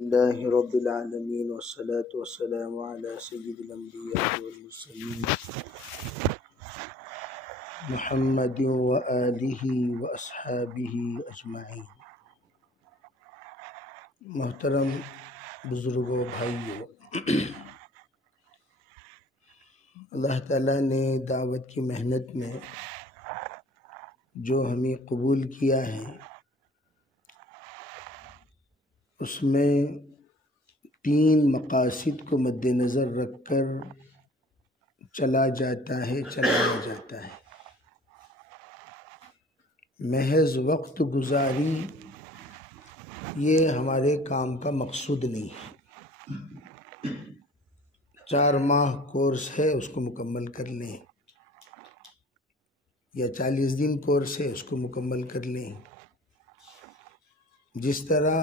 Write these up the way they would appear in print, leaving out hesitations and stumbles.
اللہ رب العالمین والصلاة والسلام علی سید الانبیاء والمرسلین محمد وآلہ واصحابہ اجمعین۔ محترم بزرگوں، بھائیوں، اللہ تعالیٰ نے دعوت کی محنت میں جو ہمیں قبول کیا ہے اس میں 3 مقاصد کو مد نظر رکھ کر چلایا جاتا ہے۔ محض وقت گزاری یہ ہمارے کام کا مقصود نہیں ہے۔ 4 ماہ کورس ہے، اس کو مکمل کر لیں، یا 40 دن کورس ہے، اس کو مکمل کر لیں۔ جس طرح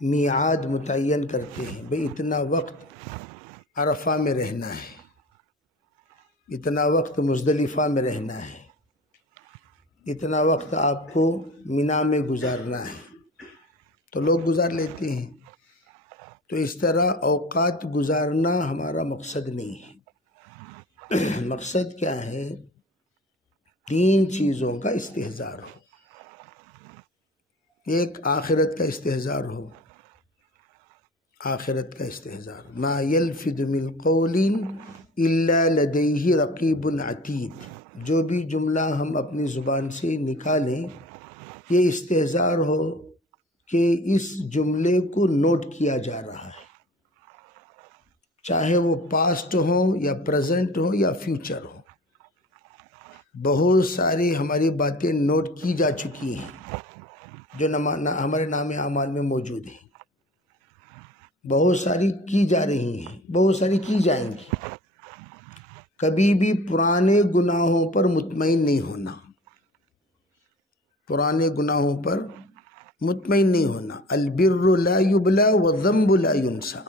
میعاد متعین کرتے ہیں، بھئی اتنا وقت عرفہ میں رہنا ہے، اتنا وقت مزدلفہ میں رہنا ہے، اتنا وقت آپ کو مینا میں گزارنا ہے، تو لوگ گزار لیتے ہیں۔ تو اس طرح اوقات گزارنا ہمارا مقصد نہیں ہے۔ مقصد کیا ہے؟ 3 چیزوں کا استحضار ہو۔ ایک آخرت کا استحضار ہو، آخرت کا استحضار۔ ما یلفظ من قول الا لدیہ رقیب عتید، جو بھی جملہ ہم اپنی زبان سے نکالیں یہ استحضار ہو کہ اس جملے کو نوٹ کیا جا رہا ہے، چاہے وہ پاسٹ ہو یا پریزنٹ ہو یا فیوچر ہو۔ بہت ساری ہماری باتیں نوٹ کی جا چکی ہیں جو ہمارے نام اعمال میں موجود ہیں، بہت ساری کی جا رہی ہیں، بہت ساری کی جائیں گی۔ کبھی بھی پرانے گناہوں پر مطمئن نہیں ہونا، پرانے گناہوں پر مطمئن نہیں ہونا۔ البر لا یبلا والذنب لا ینسا۔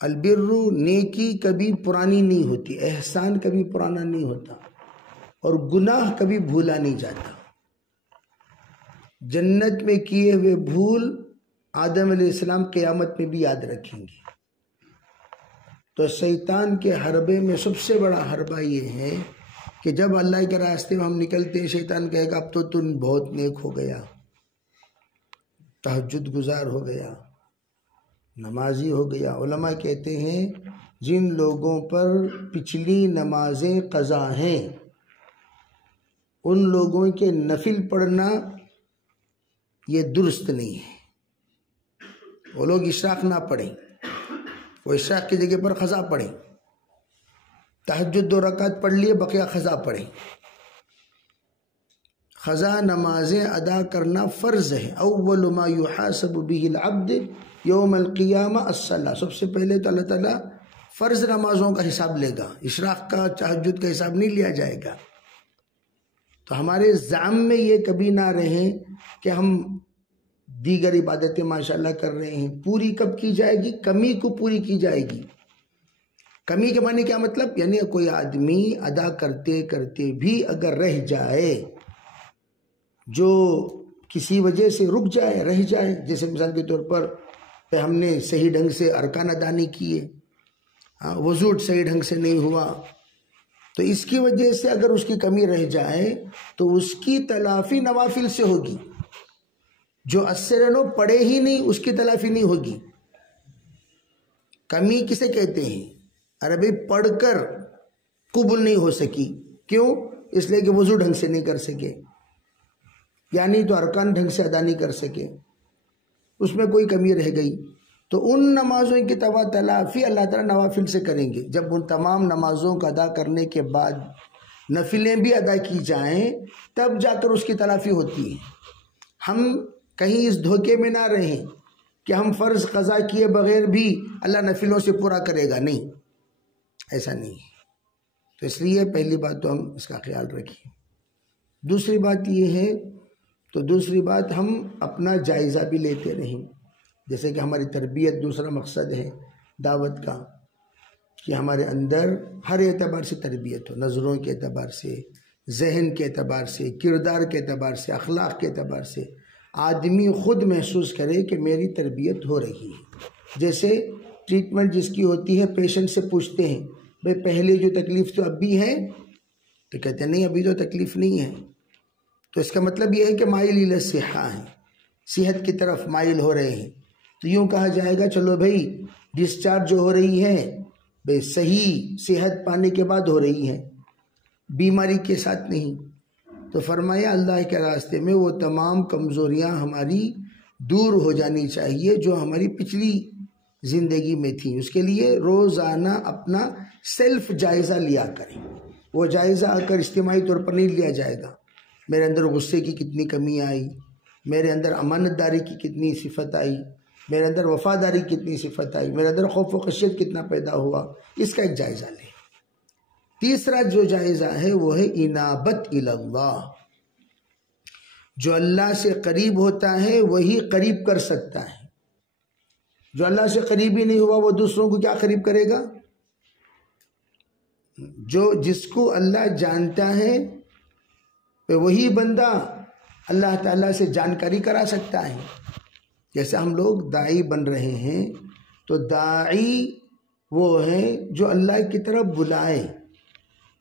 البر، نیکی کبھی پرانی نہیں ہوتی، احسان کبھی پرانا نہیں ہوتا، اور گناہ کبھی بھولا نہیں جاتا۔ جنت میں کیے ہوئے بھول آدم علیہ السلام قیامت میں بھی یاد رکھیں گے۔ تو شیطان کے حربے میں سب سے بڑا حربہ یہ ہے کہ جب اللہ کے راستے میں ہم نکلتے ہیں، شیطان کہے گا اب تو تم بہت نیک ہو گیا، تہجد گزار ہو گیا، نمازی ہو گیا۔ علماء کہتے ہیں جن لوگوں پر پچھلی نمازیں قضا ہیں ان لوگوں کے نفل پڑھنا یہ درست نہیں ہے۔ وہ لوگ اشراق نہ پڑھیں، وہ اشراق کی جگہ پر قضا پڑھیں، تہجد 2 رکعت پڑھ لیے، بقیہ قضا پڑھیں۔ قضا نمازیں ادا کرنا فرض ہے۔ اول ما یحاسب به العبد یوم القیامہ الصلاۃ۔ سب سے پہلے تو اللہ تعالیٰ فرض نمازوں کا حساب لے گا، اشراق کا تہجد کا حساب نہیں لیا جائے گا۔ تو ہمارے ذہن میں یہ کبھی نہ رہے کہ ہم دیگر عبادتیں ماشاءاللہ کر رہے ہیں، پوری کب کی جائے گی؟ کمی کو پوری کی جائے گی۔ کمی کے معنی کیا مطلب؟ یعنی کوئی آدمی ادا کرتے کرتے بھی اگر رہ جائے، جو کسی وجہ سے رک جائے، رہ جائے، جیسے مثال کے طور پر ہم نے صحیح ڈھنگ سے ارکان ادا نہیں کیے، وضو صحیح ڈھنگ سے نہیں ہوا، تو اس کی وجہ سے اگر اس کی کمی رہ جائے تو اس کی تلافی نوافل سے ہوگی۔ جو اثرنو پڑھے ہی نہیں اس کی تلافی نہیں ہوگی۔ کمی کسے کہتے ہیں؟ عربی پڑھ کر قبول نہیں ہو سکی، کیوں؟ اس لیے کہ وضو ڈھنگ سے نہیں کر سکے، یعنی تو ارکان ڈھنگ سے ادا نہیں کر سکے، اس میں کوئی کمی رہ گئی، تو ان نمازوں کی تلافی اللہ تعالیٰ نوافل سے کریں گے۔ جب ان تمام نمازوں کو ادا کرنے کے بعد نفلیں بھی ادا کی جائیں تب جا کر اس کی تلافی ہوتی ہے۔ ہم کہیں اس دھوکے میں نہ رہیں کہ ہم فرض قضا کیے بغیر بھی اللہ نفلوں سے پورا کرے گا، نہیں، ایسا نہیں ہے۔ تو اس لیے پہلی بات تو ہم اس کا خیال رکھیں۔ دوسری بات یہ ہے، تو دوسری بات ہم اپنا جائزہ بھی لیتے رہیں، جیسے کہ ہماری تربیت دوسرا مقصد ہے دعوت کا، کہ ہمارے اندر ہر اعتبار سے تربیت ہو، نظروں کے اعتبار سے، ذہن کے اعتبار سے، کردار کے اعتبار سے، اخلاق کے اعتبار سے، آدمی خود محسوس کرے کہ میری تربیت ہو رہی ہے۔ جیسے ٹریٹمنٹ جس کی ہوتی ہے، پیشنٹ سے پوچھتے ہیں بھئی پہلے جو تکلیف تو اب بھی ہے، تو کہتے ہیں نہیں ابھی تو تکلیف نہیں ہے، تو اس کا مطلب یہ ہے کہ مائل الی الصحہ ہیں، صحت کی طرف مائل ہو رہے ہیں۔ تو یوں کہا جائے گا چلو بھئی ڈسچارج جو ہو رہی ہے بھئی صحیح صحت پانے کے بعد ہو رہی ہے، بیماری کے ساتھ نہیں۔ تو فرمایا اللہ کے راستے میں وہ تمام کمزوریاں ہماری دور ہو جانی چاہیے جو ہماری پچھلی زندگی میں تھیں۔ اس کے لیے روزانہ اپنا سیلف جائزہ لیا کریں۔ وہ جائزہ آ کر اجتماعی طور پر نہیں لیا جائے گا، میرے اندر غصے کی کتنی کمی آئی، میرے اندر امانت داری کی کتنی صفت آئی، میرے اندر وفاداری کتنی صفت آئی، میرے اندر خوف و خشیت کتنا پیدا ہوا، اس کا ایک جائزہ لیں۔ تیسرا جو جائزہ ہے وہ ہے انابت الی اللہ۔ جو اللہ سے قریب ہوتا ہے وہی قریب کر سکتا ہے۔ جو اللہ سے قریب ہی نہیں ہوا وہ دوسروں کو کیا قریب کرے گا؟ جس کو اللہ جانتا ہے وہی بندہ اللہ تعالیٰ سے جانکاری کرا سکتا ہے۔ جیسے ہم لوگ داعی بن رہے ہیں تو داعی وہ ہے جو اللہ کی طرف بلائے،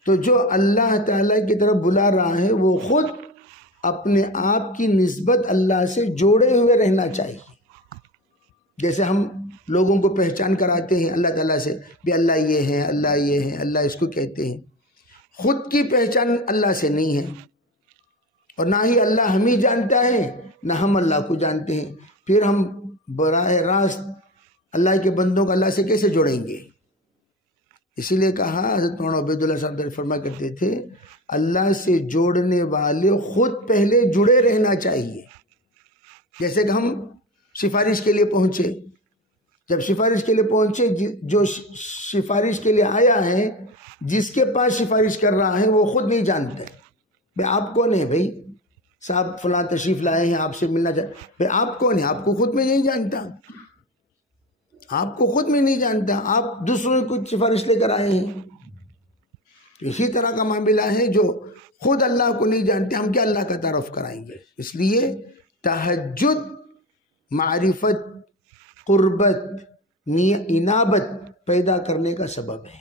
تو جو اللہ تعالیٰ کی طرف بلا رہا ہے وہ خود اپنے آپ کی نسبت اللہ سے جوڑے ہوئے رہنا چاہیے۔ جیسے ہم لوگوں کو پہچان کراتے ہیں اللہ تعالیٰ سے بھی اللہ یہ ہے، اللہ یہ ہے، اللہ اس کو کہتے ہیں، خود کی پہچان اللہ سے نہیں ہے، اور نہ ہی اللہ ہمیں جانتا ہے نہ ہم اللہ کو جانتے ہیں۔ پھر ہم براہ راست اللہ کے بندوں کو اللہ سے کیسے جوڑیں گے؟ اسی لیے کہا حضرت مولانا عبید اللہ صاحب فرمایا کرتے تھے اللہ سے جوڑنے والے خود پہلے جڑے رہنا چاہیے۔ جیسے کہ ہم سفارش کے لیے پہنچے، جب سفارش کے لیے پہنچے جو سفارش کے لیے آیا ہے جس کے پاس سفارش کر رہا ہے وہ خود نہیں جانتے بھئی آپ کون ہیں، بھئی صاحب فلاں تشریف لائے ہیں آپ سے ملنا چاہتے، بھئی آپ کون ہیں، آپ کو خود میں نہیں جانتا، آپ کو خود میں نہیں جانتا، آپ دوسروں کو سفارش لے کر آئے ہیں۔ اسی طرح کا معاملہ ہے جو خود اللہ کو نہیں جانتے ہم کیا اللہ کا تعارف کرائیں گے۔ اس لیے تہجد معرفت، قربت، انابت پیدا کرنے کا سبب ہے۔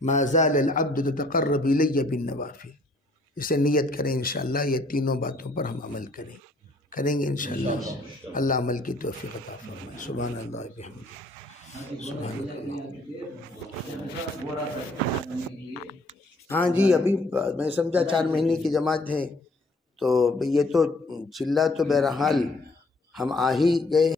ما زال العبد تتقرب الی بالنوافل، اسے نیت کریں انشاءاللہ، یہ تینوں باتوں پر ہم عمل کریں گے انشاءاللہ۔ اللہ عمل کی توفیق عطا فرمائے۔ سبحان اللہ بحمدہ، سبحان اللہ۔ ہاں جی، ابھی میں سمجھا 4 مہینے کی جماعت ہے، تو یہ تو چلہ تو بہرحال ہم آ ہی گئے۔